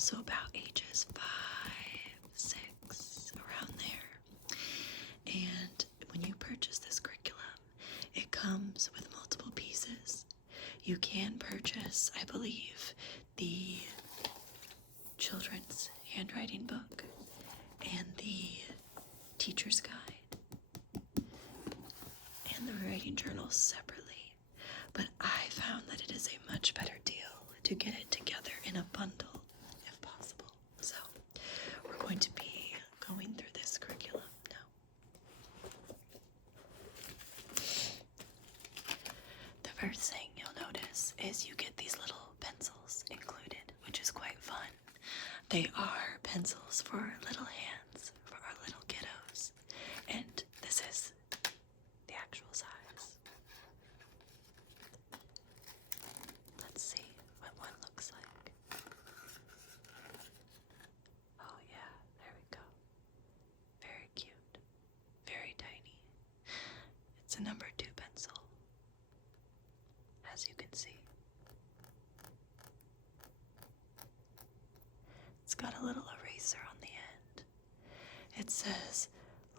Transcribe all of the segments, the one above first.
so about ages 5, 6, around there. And when you purchase this curriculum, it comes with multiple pieces. You can purchase, I believe, the children's handwriting book and the teacher's guide and the writing journal separately. But I found that it is a much better deal to get it together in a bundle, if possible. So we're going to be going through this curriculum now. The first thing you'll notice is you get these little pencils included, which is quite fun. They are pencils for little hands, for our little kiddos, and this is the actual size. Let's see what one looks like. Oh yeah, there we go. Very cute, very tiny. It's a number 2 pencil, as you can see. It's got a little eraser on the end. It says,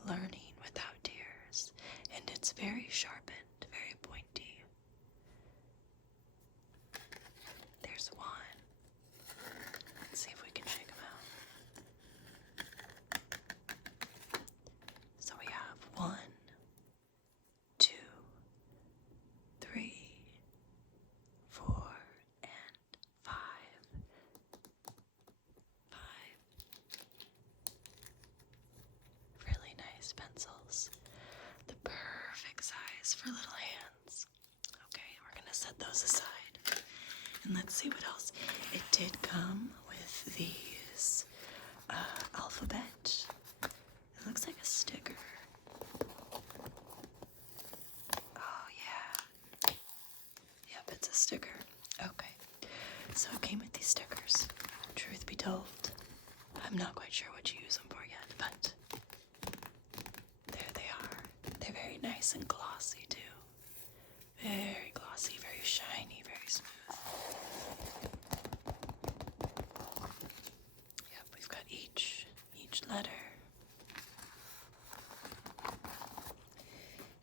"Learning without tears," and it's very sharpened, very pointy. There's one. Let's see if we can shake them out. So we have 1, 2, 3, 4, and 5. 5 really nice pencils. The perfect size for little hands. Okay, we're gonna set those aside. And let's see what else. It did come with these alphabet. It looks like a sticker. Oh yeah. Yep, it's a sticker. Okay. So it came with these stickers. Truth be told, I'm not quite sure what you use them for yet, but there they are. They're very nice and glossy too. Very glossy, very shiny, very smooth. Yep, we've got each letter.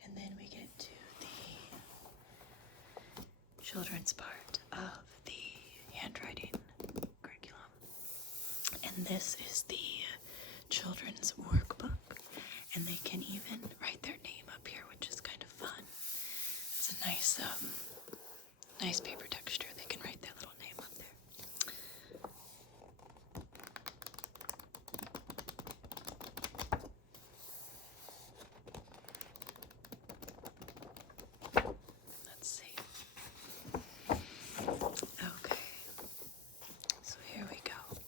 And then we get to the children's part of the handwriting curriculum. And this is the children's workbook. And they can even write their name up here, which is kind of fun. It's a nice paper texture. They can write their little name up there. Let's see. Okay. So here we go.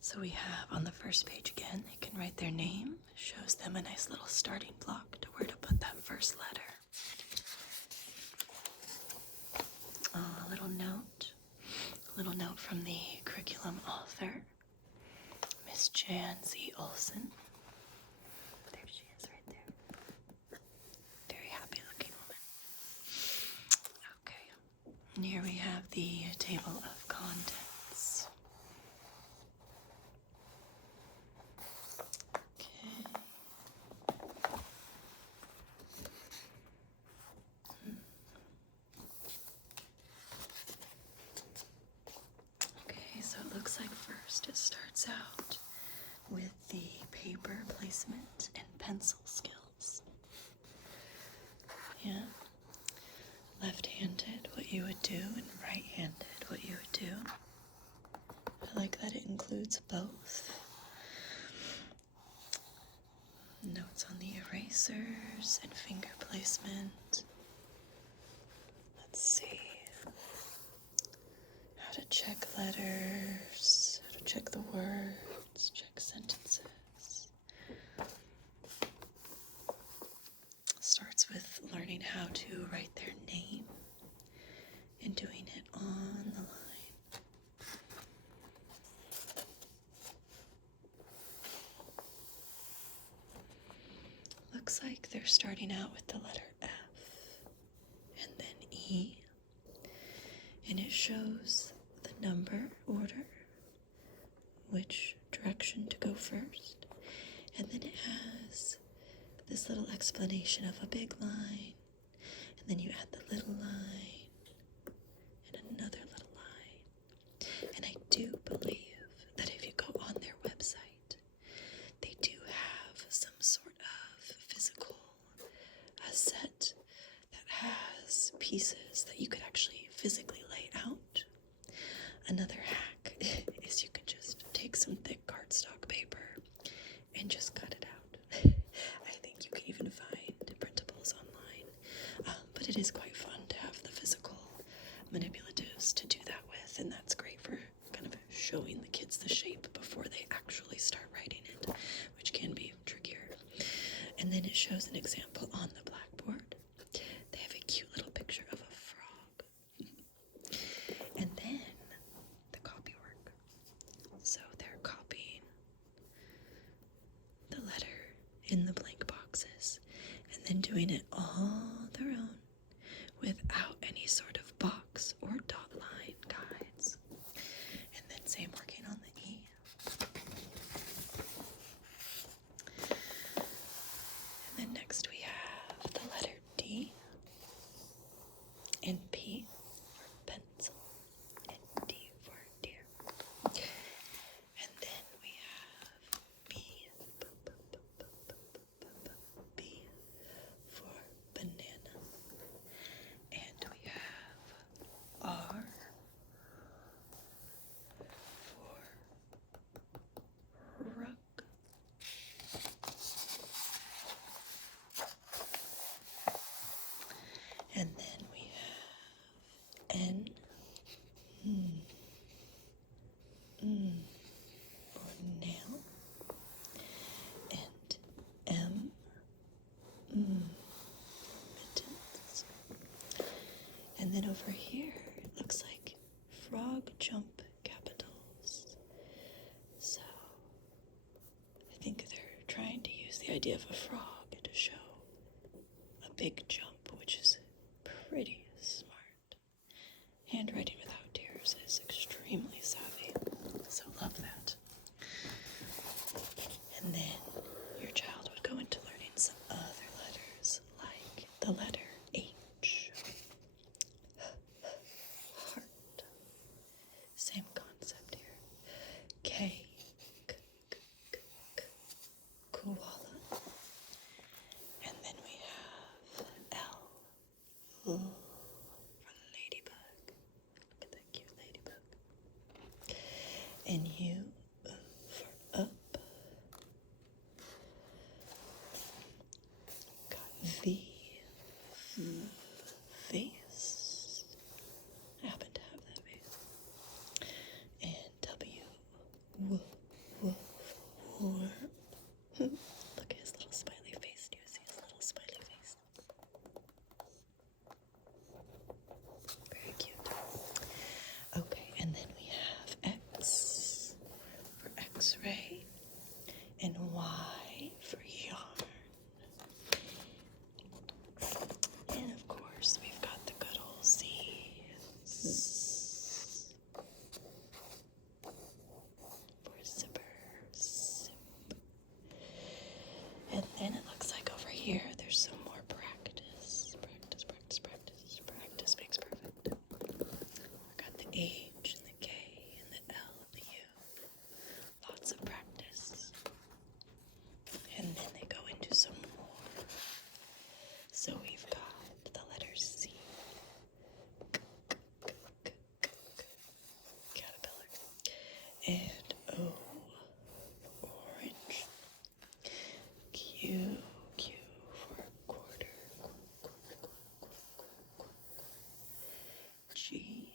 So we have on the first page again, they can write their name. Shows them a nice little starting block to where to put that first letter. A little note from the curriculum author, Miss Jan Z. Olson. There she is right there. Very happy looking woman. Okay, and here we have the table of contents. Okay, so it looks like first it starts out with the paper placement and pencil skills. Yeah. Left-handed, what you would do, and right-handed, what you would do. I like that it includes both. Notes on the erasers and finger placement. Let's see. How to check letters, how to check the words, check sentences. Starts with learning how to write their name and doing it on the line. Looks like they're starting out with the letter F and then E, and it shows the number order which direction to go first. And then it has this little explanation of a big line, and then you add the little line, and another little line. And I do believe that if you go on their website, they do have some sort of physical set that has pieces that you could actually physically lay out. Another hack is you can just take some thick cardstock paper and just cut it out. I think you can even find printables online, but it is quite fun to have the physical manipulatives to do that with, and that's great for kind of showing the kids the shape before they actually start writing it, which can be trickier. And then it shows an example on the blackboard. They have a cute little picture of a frog. And then the copy work. So they're copying the letter in the blank boxes and then doing it all their own without any sort of box or dot line guides. And then same working on the E. And then next we have the letter D and P for pencil and D for deer. And then we have B for banana. And we have R for rug. And then we have N for nail, and M mittens. And then over here it looks like frog jump capitals. So I think they're trying to use the idea of a frog to show a big jump, which is pretty smart. Handwriting without tears is extremely savvy, so love that. And then your child would go into learning some other letters, like the letter H. Heart. Same concept here. K. Koala. And then we have L. For ladybug. Look at that cute ladybug. And U for up. Got V. Face. I happen to have that face. And W. Worm. Look at his little smiley face. Do you see his little smiley face? Very cute. Okay, and then we have X for X-ray and Y for yarn. And of course, we've got the good old Z's for zipper, zip. And then it looks like over here there's some more practice. Practice makes perfect. We've got the H and the K and the L and the U. Lots of practice. And then they go into some more. So we've got the letter C. Caterpillar. And O. Orange. Q for quarter. G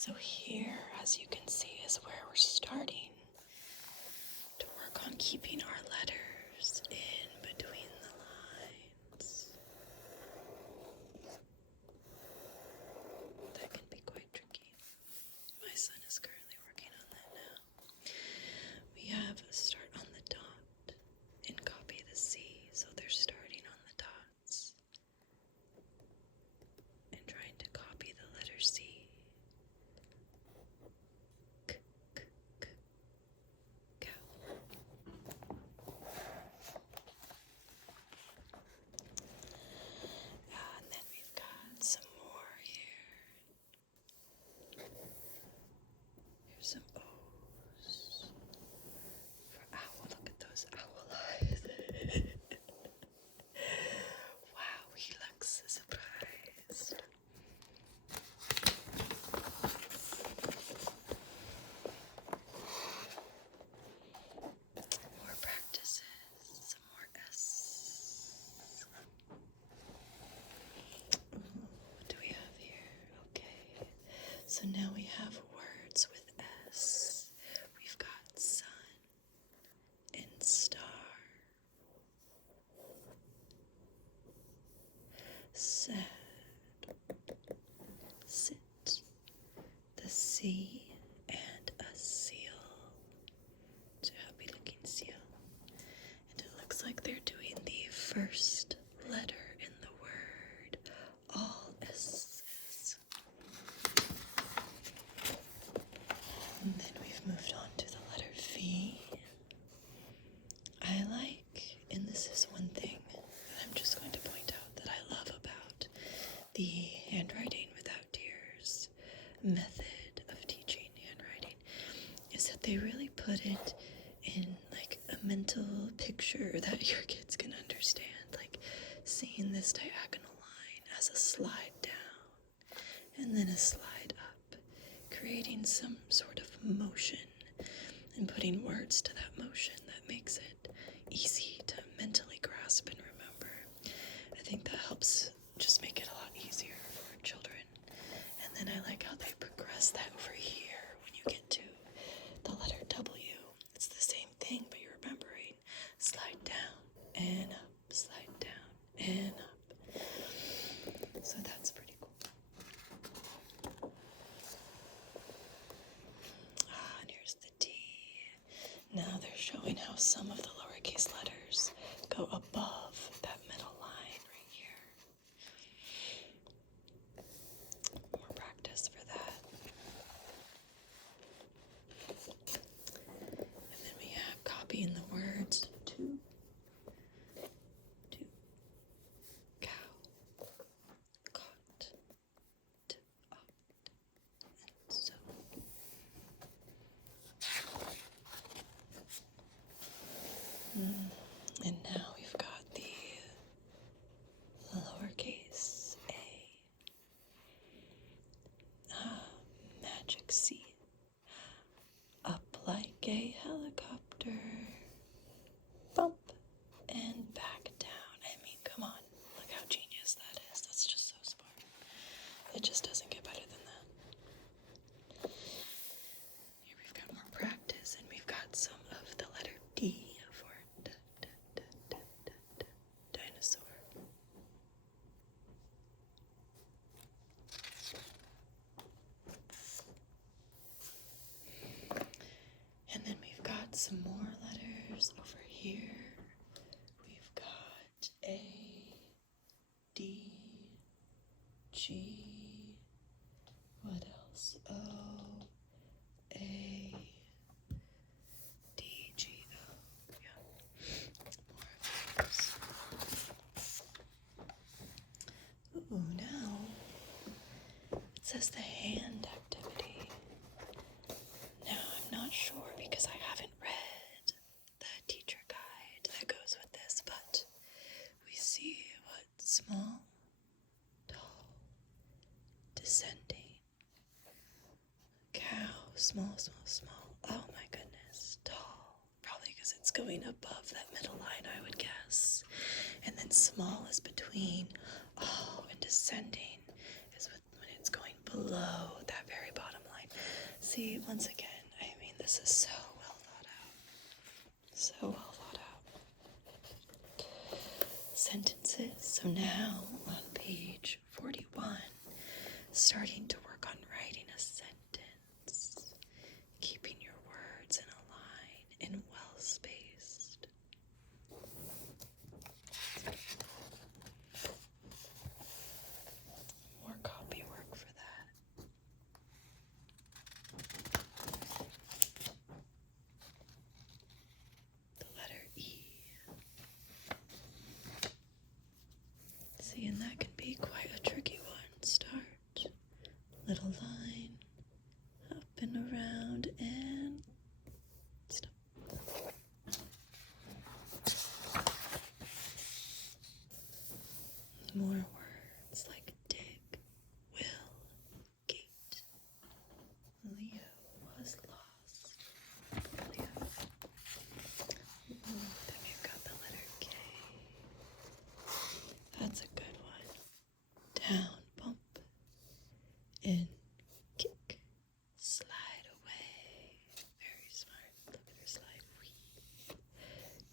So here, as you can see, is where we're starting to work on keeping our letters in between the lines. That can be quite tricky. My son is currently working on that now. We have start on the dot and copy the C, so they're starting on the dots and trying to copy the letter C. K, k, k, cow. And then we've got some more here. Here's some O's for owl. Look at those owl eyes. Wow, he looks surprised. More practices, some more S. Ooh, what do we have here? Okay, so now we have words with S. We've got sun and star. Sad, sit, the sea, and a seal. It's a happy looking seal. And it looks like they're doing the first letter in the word, all S's. And then we've moved on to the letter V. I like, and this is one thing that I'm just going to point out that I love about the Handwriting Without Tears method of teaching handwriting, is that they really put it in like a mental picture that your kids can understand, like seeing this diagonal line as a slide down and then a slide up, creating some sort of motion and putting words to that motion that makes it easy to mentally grasp and remember. I think that helps just make it a lot easier for children. And then I like how they progress that over here when you get to the letter W. It's the same thing, but you're remembering. Slide down and up, slide down and up. So that's pretty cool. And here's the D. Now they're showing how some of the lowercase letters go above that middle line right here. More practice for that. And then we have copying the words to, cow, caught, to, opt, and so. And now we've got the lowercase a. Magic seat. Up like a helicopter. Bump and back down. I mean, come on. Look how genius that is. That's just so smart. It just doesn't get better than that. Here we've got more practice, and we've got some of the letter D for dinosaur. And then we've got some more letters over here. We've got A, D, G, what else? O, A, D, G, O. Yeah, more of those. Ooh, now it says the hand activity. Now, I'm not sure because I haven't read the teacher guide that goes with this, but we see what small, tall, descending, cow, small, small, small. Oh my goodness, tall. Probably because it's going above that middle line, I would guess. And then small is between, and descending is when it's going below that very bottom line. see, once again, I mean, this is so well thought out. So well thought out. Sentences. So now on page 41, starting to work on writing a sentence, keeping your words in a line and well spaced. More copy work for that. The letter E. See, and that can be quite a tricky one. Start. Little line. Up and around and stop. More words like dig, will, gate. Leo was lost. Leo. Ooh, then we've got the letter K. That's a good one. Down, bump, in, kick, slide away. Very smart. Look at her slide.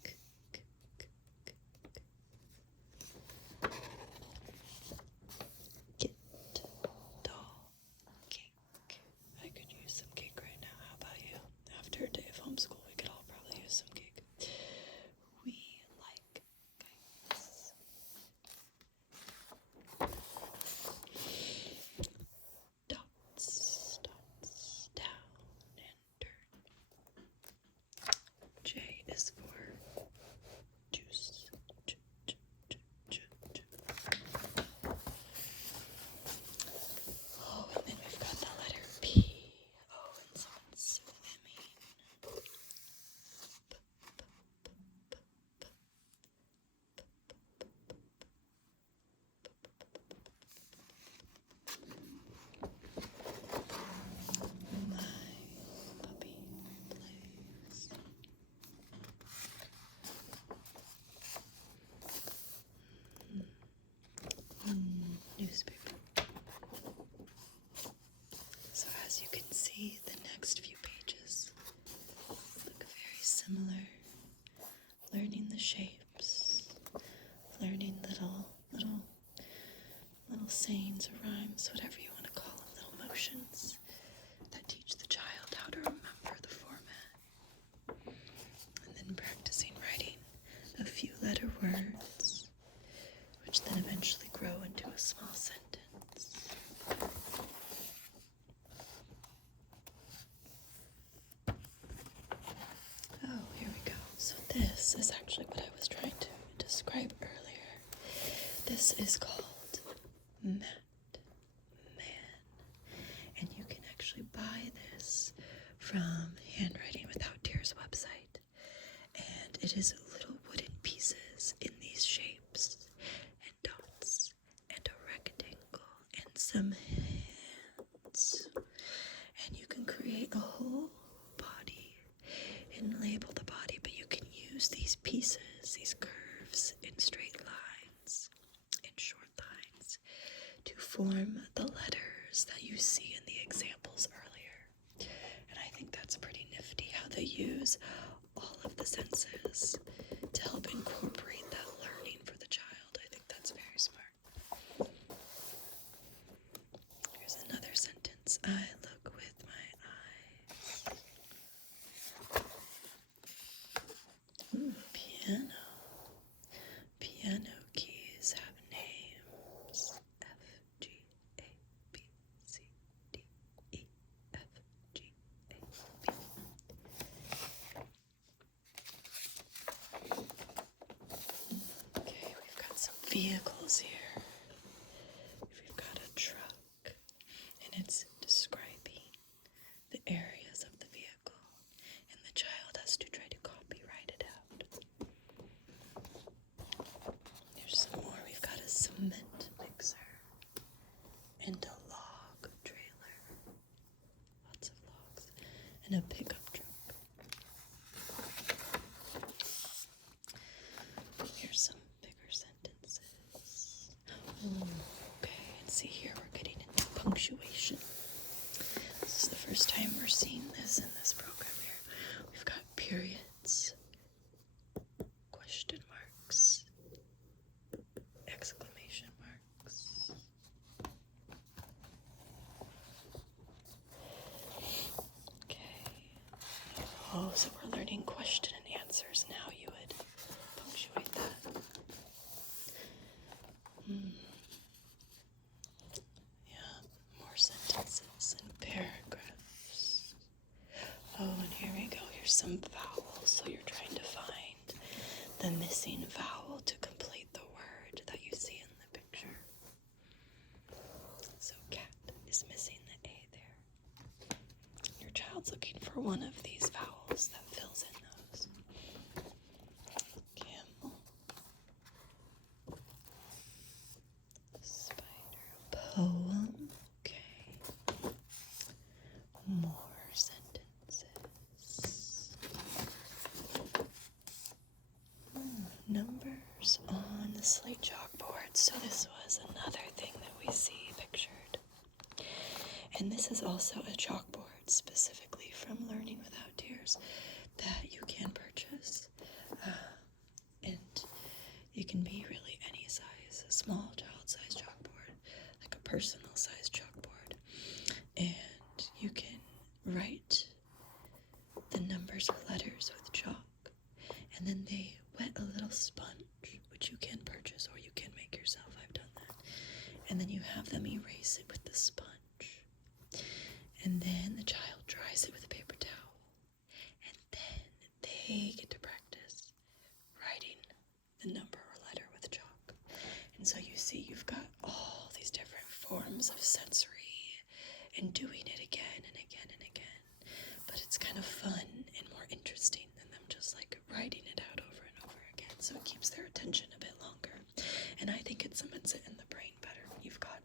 K, k, k, k, k. Get, doll, cake. I could use some cake right now. How about you? After a day of homeschool, we could all probably use some cake. We like kites. Dots, dots, down and turn. J is for juice. J, j, j, j, j. Oh, and then we've got the letter P. Oh, and someone's swimming. My puppy plays. Newspaper. So as you can see, the next few pages look very similar. Learning the shapes, learning little sayings or rhymes, whatever you want to call them, little motions that teach the child how to remember the format. And then practicing writing a few letter words, which then eventually grow into a small sentence. Oh, here we go. So this is actually what I was trying to describe earlier. This is called Mat Man. And you can actually buy this from Handwriting Without Tears website. And it is little wooden pieces in these shapes and dots and a rectangle and some hands. And you can create a whole body and label the body, but you can use these pieces, these curves in straight lines, in short lines, to form the letters that you see in the examples earlier. And I think that's pretty nifty how they use all of the senses to help incorporate that learning for the child. I think that's very smart. Here's another sentence. I look with my eyes. Ooh, piano. Piano keys have names. F, G, A, B, C, D, E, F, G, A, B. Okay, we've got some vehicles here. We've got a truck, and it's describing the areas of the vehicle, and the child has to try to copyright it out. Here's some more. We've got a cement mixer and a log trailer. Lots of logs. And a pickup truck. Here's some bigger sentences. Ooh, okay, and see here we're getting into punctuation. This is the first time we're never seen this in this program here. We've got periods, question marks, exclamation marks. Okay. Oh, so we're learning question and answers now. You would punctuate that. Yeah, more sentences and paragraphs. Oh, and here we go. Here's some vowels. So you're trying to find the missing vowel to complete the word that you see in the picture. So cat is missing the A there. Your child's looking for one of these vowels that fills in those. Camel. Spider. Poem. Okay. More sentences. Numbers on the slate chalkboard. So this was another thing that we see pictured. And this is also a chalkboard specifically from Learning Without Tears that you can purchase. And it can be really any size, a small child-size chalkboard, like a personal-size chalkboard. And you can write the numbers or letters with chalk. And then they wet a little sponge, which you can purchase or you can make yourself. I've done that. And then you have them erase it with the sponge. And then the child dries it with a paper towel. And then they get to practice writing the number or letter with chalk. And so you see you've got all these different forms of sensory and doing it again and again and again. But it's kind of fun and more interesting than them just like writing it out over and over again. So it keeps their attention a bit longer. And I think it cements it in the brain better. You've got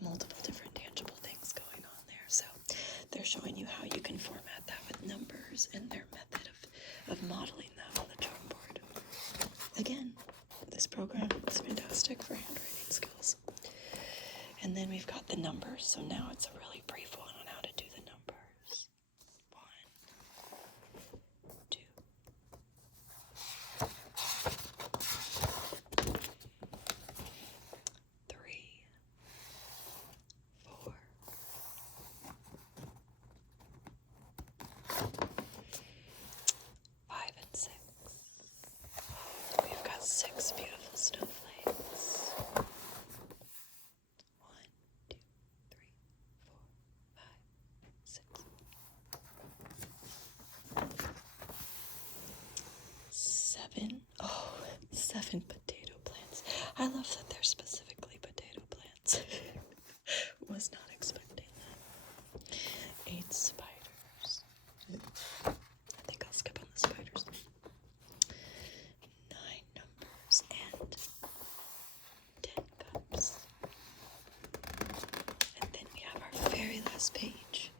multiple different tangible things going on there. So they're showing you how you can format that with numbers and their method of modeling that on the chalkboard. Again, this program is fantastic for handwriting skills. And then we've got the numbers. So now it's a really brief one on how to do the numbers. 1, 2, 3, 4, 5, and 6. We've got 6 beautiful snowflakes. 1, 2, 3, 4, 5, 6. 7. Oh, 7 potato plants. I love that they're specifically potato plants. Was not expecting that. 8 spiders. I think I'll skip on the spiders. 9 numbers and 10 cups. And then we have our very last page,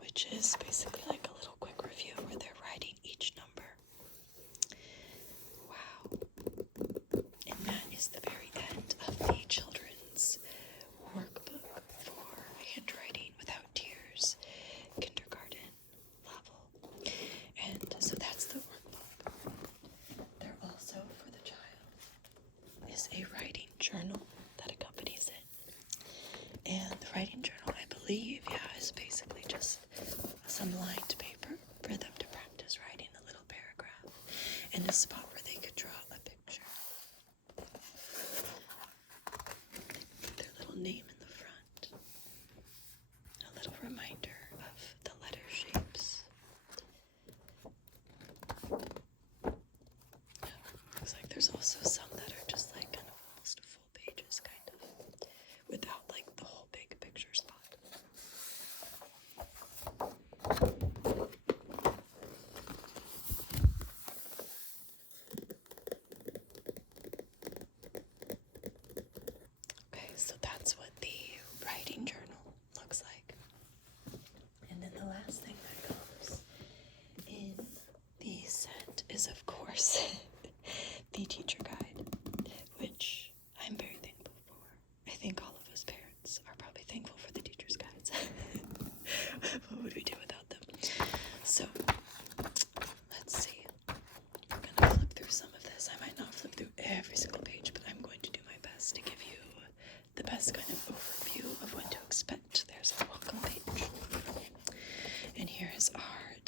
which is basically like a little quick review where they're writing each number. Wow. And that is the very end of the children's workbook for Handwriting Without Tears, kindergarten level. And so that's the workbook. There also, for the child, is a writing journal that accompanies it. And the writing journal, I believe, is basically just some lined paper for them to practice writing a little paragraph and a spot where they could draw a picture. Their little name in the front. A little reminder of the letter shapes. Looks like there's also some that are just like kind of almost full pages, kind of, without like the whole big picture spot.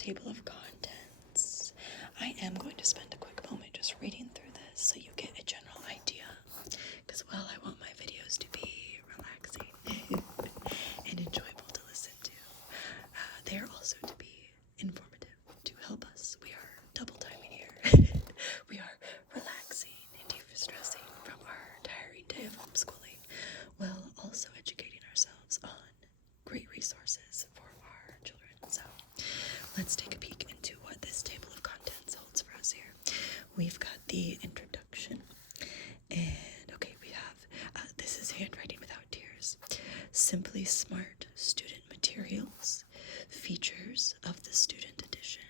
table of contents. I am going to spend a quick moment just reading through this so you get a general idea. Because, well, I want my videos to be relaxing and enjoyable to listen to. They are also to be informative, to help us. We are double timing here. We are relaxing and de-stressing from our tiring day of homeschooling, while also educating ourselves on great resources for our children. So let's take a peek into what this table of contents holds for us here. We've got the introduction, and okay, we have, this is Handwriting Without Tears. Simply Smart Student Materials, features of the student edition,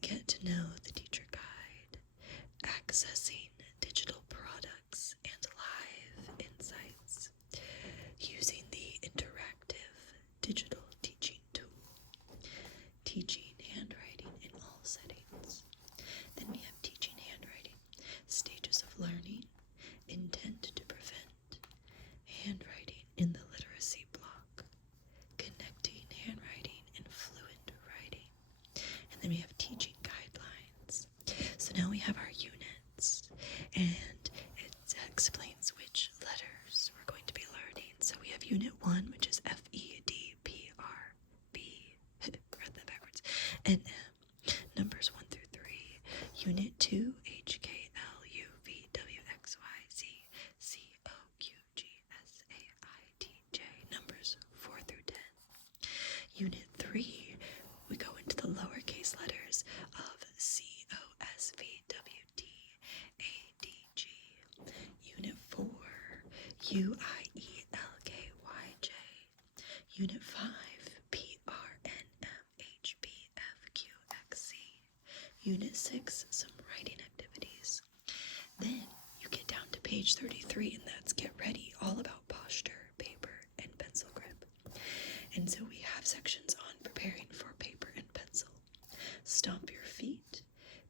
get to know the teacher guide, accessing digital products and live insights, using the interactive digital teaching tool, teaching handwriting in all settings. Then we have teaching handwriting, stages of learning, intent to prevent, handwriting in the literacy block, connecting handwriting and fluent writing. And then we have teaching guidelines. So now we have our units, and it explains which letters we're going to be learning. So we have Unit 1, which is FEDPRB, read that backwards, and numbers 1 through 3. Unit 2, HKLUVWXYZCOQGSAITJ, numbers 4 through 10. Unit 3, we go into the lowercase letters of COSVWDADG. Unit 4, UIELKYJ. Unit 5, PRNMHBFQXC. Unit 6, some writing activities. Then you get down to page 33, and that's Get Ready, all about posture, paper, and pencil grip. And so we have sections on preparing for paper and pencil, stomp your feet,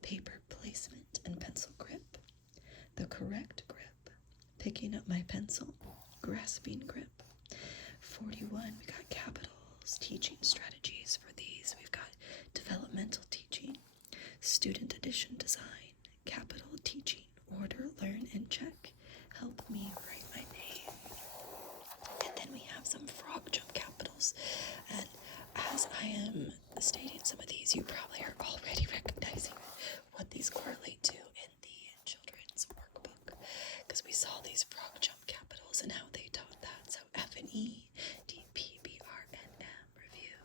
paper placement and pencil grip, the correct grip, picking up my pencil, grasping grip. 41, we got capitals, teaching strategies for these. We've got developmental teaching, student edition design, capital teaching, order, learn, and check. Help me write my name. And then we have some frog jump capitals. And as I am stating some of these, you probably are already recognizing what these correlate to in the children's workbook, because we saw these frog jump capitals and how they taught that. So F and E, D, P, B, R, N, M, review.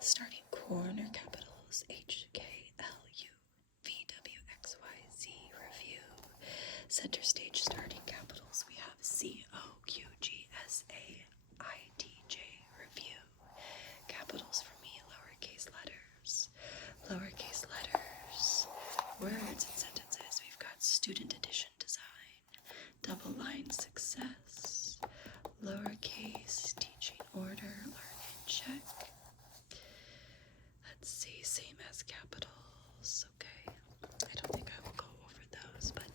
Starting corner capitals, H, K, L, U, V, W, X, Y, Z, review. Center stage starting capitals, we have C, O, Q, G, S, A, I, T, J, review. Capitals for me, lowercase letters. Lowercase letters, words and sentences. We've got student edition design, double line success, lowercase teaching order, learn and check. Let's see, same as capitals. Okay, I don't think I will go over those, but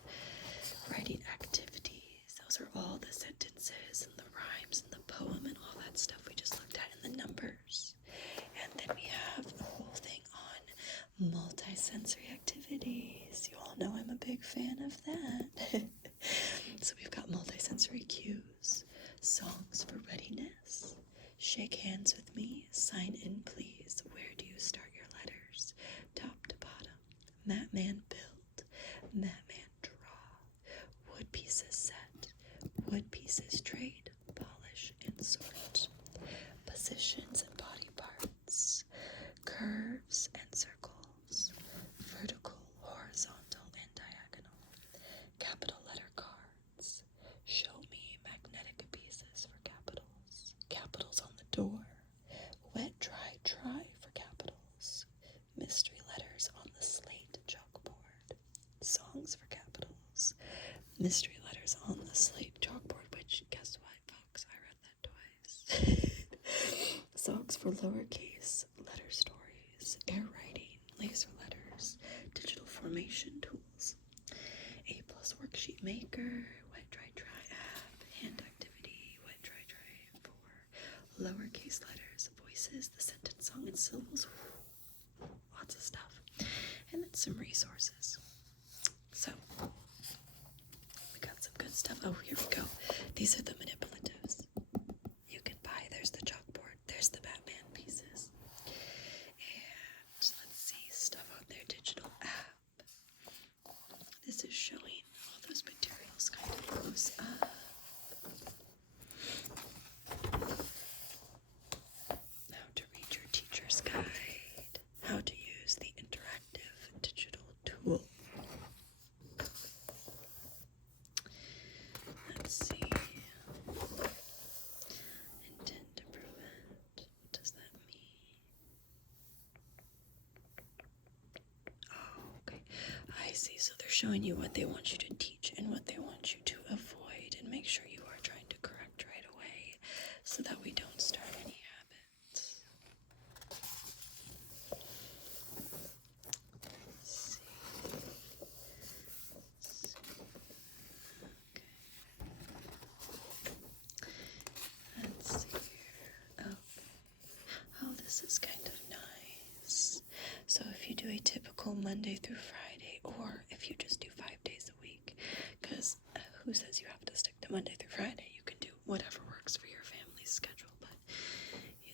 writing activities, those are all the sentences and the rhymes and the poem and all that stuff we just looked at, and the numbers. And then we have a whole thing on multisensory activities. You all know I'm a big fan of that. So we've got multisensory cues, songs for readiness, shake hands with me, sign in please, where do you start your letters, top to bottom, mat man build, mat man draw, wood pieces set, wood pieces trade, polish and sort, positions and body parts, curves and circles, vertical, horizontal, and diagonal, capital letter cards, show me magnetic pieces for capitals, capitals on the door, wet, dry, try for capitals, mystery letters on the slate chalkboard, songs for capitals, mystery letters on the slate chalkboard, which, guess what, folks, I read that twice. Songs for lowercase letter stories, air writing, laser letters, digital formation tools, A+ worksheet maker, wet, dry, try app, hand activity, wet, dry, try for lowercase letters, voices, the sentence, song, and syllables. lots of stuff. And then some resources. So, we got some good stuff. Oh, here we go. These are the manipulatives. You can buy. There's the chalkboard. There's the Batman pieces. And let's see, stuff on their digital app. This is showing all those materials kind of close up. How to read your teacher's guide. How to use the interactive digital tool. Let's see. Intent to prevent. What does that mean? Oh, okay. I see. So they're showing you what they want you to teach and what they want you to avoid, and make sure you are trying to correct right away so that we don't start any habits. Let's see. Let's see here. Oh, this is kind of nice. So if you do a typical Monday through Friday, or if you just do 5 days a week, because who says you have to stick to Monday through Friday? You can do whatever works for your family's schedule, but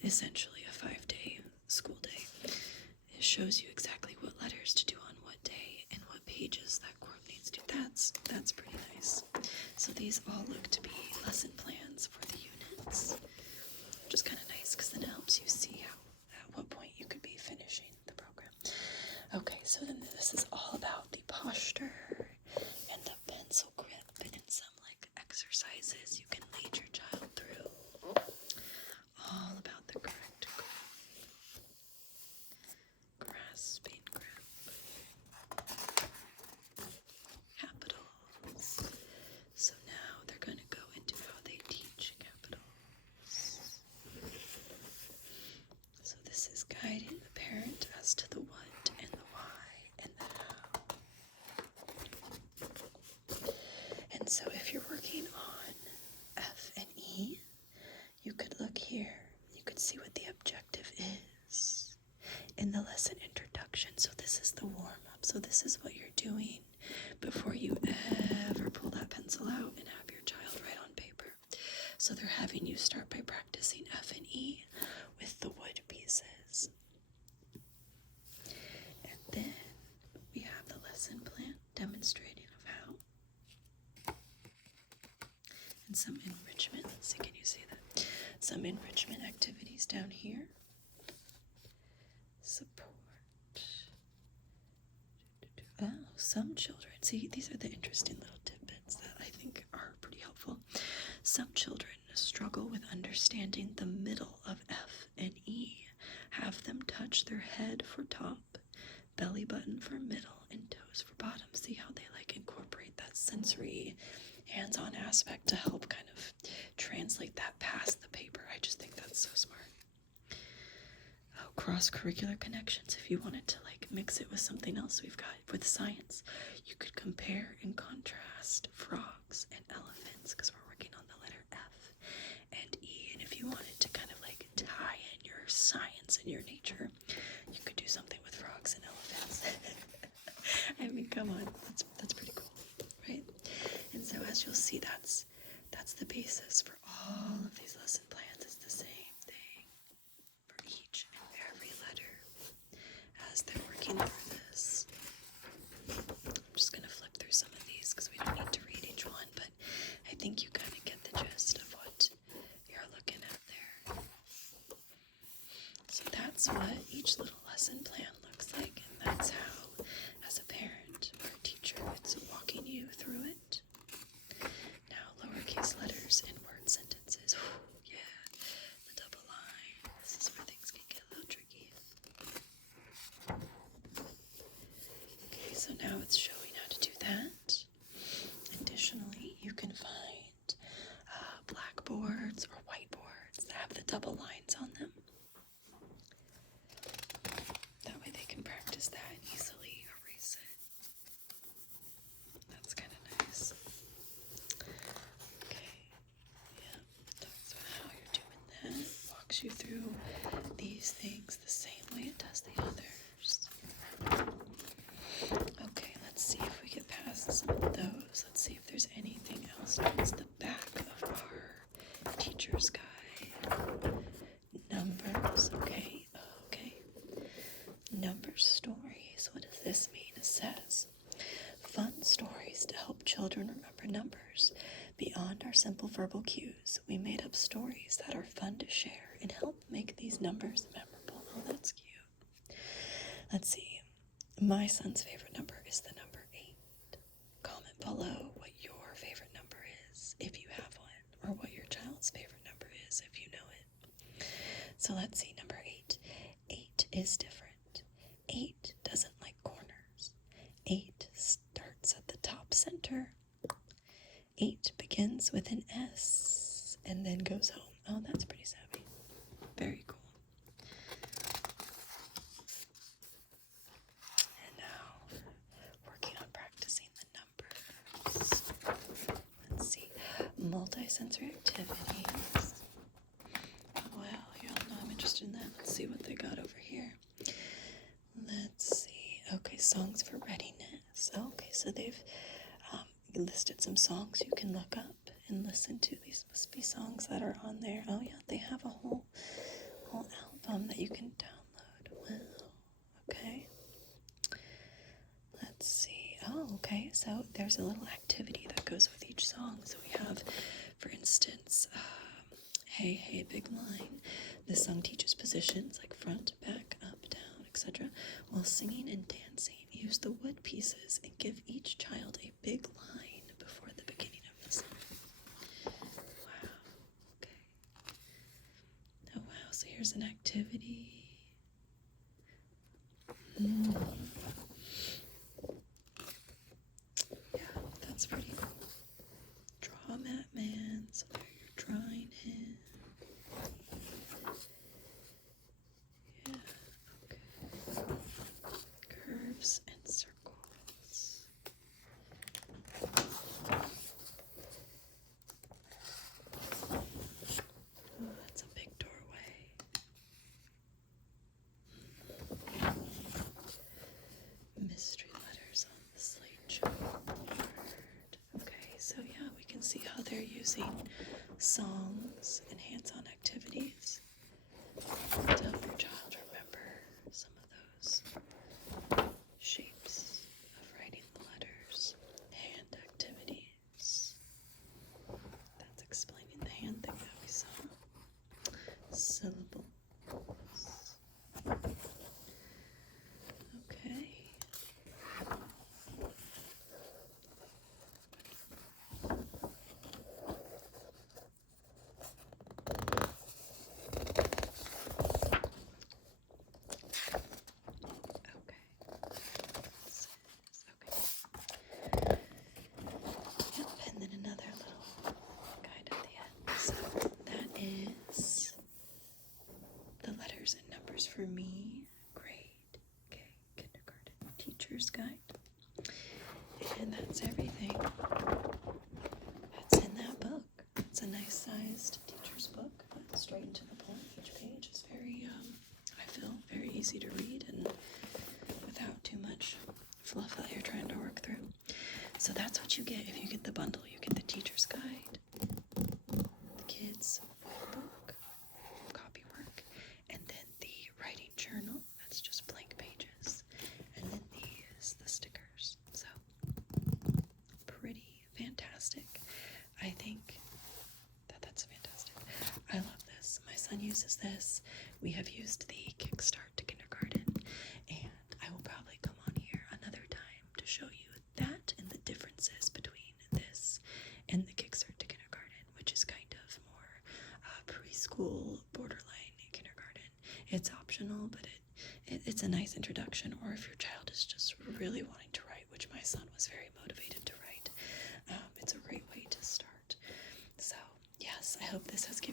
essentially a 5-day school day. It shows you exactly what letters to do on what day and what pages that group needs to. That's pretty nice. So these all look to be lesson plans for the units, which is kind of nice because then it helps you see at what point you could be finishing the program. Okay, so then this is all about the posture and the pencil grip and some like exercises you can lead your child through. All about the correct grip. Grasping grip. Capitals. So now they're going to go into how they teach capitals. So this is guiding the parent as to the what and the why and the how. And so if you're working on F and E, you could look here. You could see what the objective is in the lesson introduction. So this is the warm-up. So this is what you're doing before you ever pull that pencil out and have your child write on paper. So they're having you start by practicing F and E with the wood pieces. And then we have the lesson plan demonstrating of how. And some enrichment. Let's see, can you see that? Some enrichment activities down here. Support. Oh, some children. See, these are the interesting little tidbits that I think are pretty helpful. Some children struggle with understanding the middle of F and E. Have them touch their head for top, belly button for middle, and toes for bottom. See how they like incorporate that sensory, hands-on aspect to help kind of translate that past the paper. I just think that's so smart. Oh, cross-curricular connections. If you wanted to like mix it with something else we've got with science, you could compare and contrast frogs and elephants, because we're working on the letter F and E. And if you wanted to kind of like tie in your science and your nature, you could do something with frogs and elephants. I mean, come on, that's pretty cool, right? And so as you'll see, that's the basis for all of these lesson plans. It's the same thing for each and every letter as they're working through this. I'm just going to flip through some of these because we don't need to read each one, but I think you kind of get the gist of what you're looking at there. So that's what each little lesson plan looks like, and that's how, as a parent or a teacher, it's walking you through it. Now, lowercase letters in word sentences. Ooh, yeah, the double line. This is where things can get a little tricky. Okay, so now it's showing how to do that. Additionally, you can find blackboards or whiteboards that have the double lines on them. That way they can practice that and easily erase it. That's kind of nice. Okay, yeah, talks about how you're doing that. Walks you through these things the same way it does the others. simple verbal cues, we made up stories that are fun to share and help make these numbers memorable. Oh, that's cute. Let's see. My son's favorite number is the number 8. Comment below what your favorite number is, if you have one, or what your child's favorite number is, if you know it. So let's see, number 8. 8 is different. 8 doesn't like corners. 8 starts at the top center. 8 begins with an S and then goes home. Oh, that's pretty savvy. Very cool. And now, working on practicing the numbers. Let's see. Multisensory activities. Well, you all know I'm interested in that. Let's see what they got over here. Let's see. Okay, songs for readiness. Okay, so they've listed some songs you can look up and listen to. These must be songs that are on there. Oh yeah, they have a whole album that you can download. Wow. Okay. Let's see. Oh, okay. So there's a little activity that goes with each song. So we have, for instance, Hey Hey Big Line. This song teaches positions like front, back, up, down, etc. while singing and dancing. Use the wood pieces and give each child a big line before the beginning of the song. Wow. Okay. Oh wow, so here's an activity. Yeah, that's pretty cool. Draw a map man, so there you're drawing him. Yeah, okay. Curves and circles. Oh, that's a big doorway. Mystery letters on the slate chalkboard. Okay, so yeah, we can see how they're using songs and hands-on activities to help your child remember some of those shapes of writing the letters. Hand activities. That's explaining the hand thing that we saw. Syllables. Okay. Yep, and then another little guide at the end. So that is the letters and numbers for me, grade K, kindergarten teacher's guide. And that's everything that's in that book. It's a nice sized teacher's book, but straight and to the point. Each page is very, I feel, very easy to read and without too much fluff that you're trying to work through. So that's what you get if you get the bundle. You get the teacher's guide, the kids' book, copywork, and then the writing journal. That's just blank pages. And then these, the stickers. So pretty fantastic. I think that's fantastic. I love this. My son uses this. We have used the Kickstart to Kindergarten, and I will probably come on here another time to show you that and the differences between this and the Kickstart to Kindergarten, which is kind of more preschool, borderline kindergarten. It's optional, but it's a nice introduction, or if your child is just really wanting to write, which my son was very motivated to write, it's a great way to start. So yes, I hope this has given